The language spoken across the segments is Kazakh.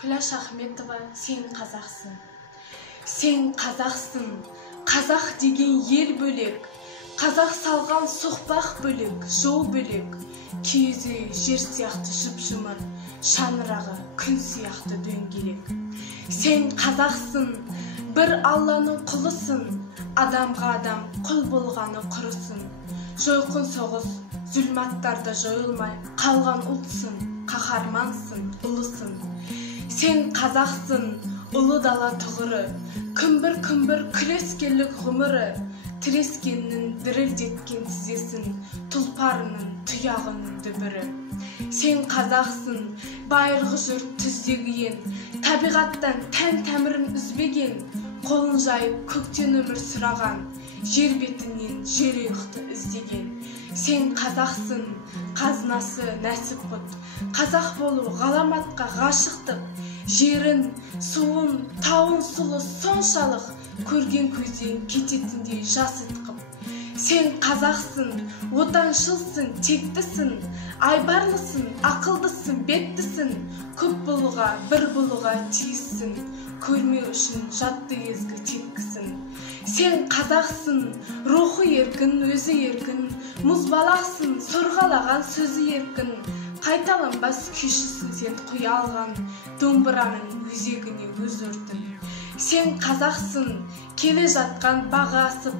Күләш Ахметова, сен қазақсың. Сен қазақсың, қазақ деген ел бөлек, қазақ салған соқпақ бөлек, жол бөлек, киізі жер сияқты жып-жұмыр, шаңырағы күн сияқты дөңгелек. Сен қазақсың, бір Алланың құлысың, адамға адам құл болғаны құрысын. Жойқын соғыс, зүлматтарда жойылмай қалған ұлтсың, қаһармансың, ұлысың. Сен қазақсың, ұлы дала тұғыры, күмбір-күмбір күрескерлік ғұмыры, тірескеннің дірілдеткен тізесін, тұлпарының тұяғының дүбірі. Сен қазақсың, байырғы жұрт түздегі ен, табиғаттан тән тәмірін үзбеген, қолын жайып көктен өмір сұраған, жер бетінен жерұйықты іздеген. Сен қазақсың, қазынасы нәсіп құт, қазақ болу ғаламатқа ғашықтық, жерін, суын, тауын сұлы соншалық, көрген көзден кететіндей жас ытқып. Сен қазақсың, отаншылсың, тектісің, айбарлысың, ақылдысың, беттісің, көп болуға, бір болуға тиіссің, көрмеу үшін жатты езгі тепкісің. Сен қазақсың, рухы еркін, өзі еркін, мұзбалақсың, сорғалаған сөзі еркін, қайталанбас күйшісің сен құя алған, домбыраның өзегіне өз өртін. Сен қазақсың, келе жатқан баға асып,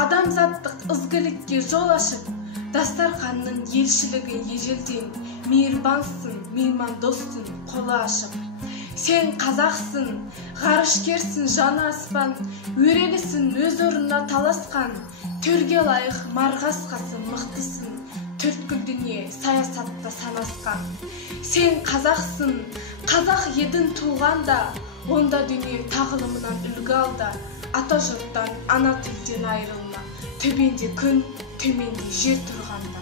адамзаттық ізгілікке жол ашып, дастарханның елшілігін ежелден, мейірбансың, меймандоссың, қолы ашып. Сен қазақсың, ғарышкерсің, жаны аспан, өрелісің, өз орнына таласқан, төрге лайық марғасқасың, мықтысың, төрткүл дүние саясатта санасқан. Сен қазақсың, қазақ едің туғанда, онда дүние тағылымынан үлгі алда, ата жұрттан, ана тілден айырылма, төбенде күн, төменде жер тұрғанда.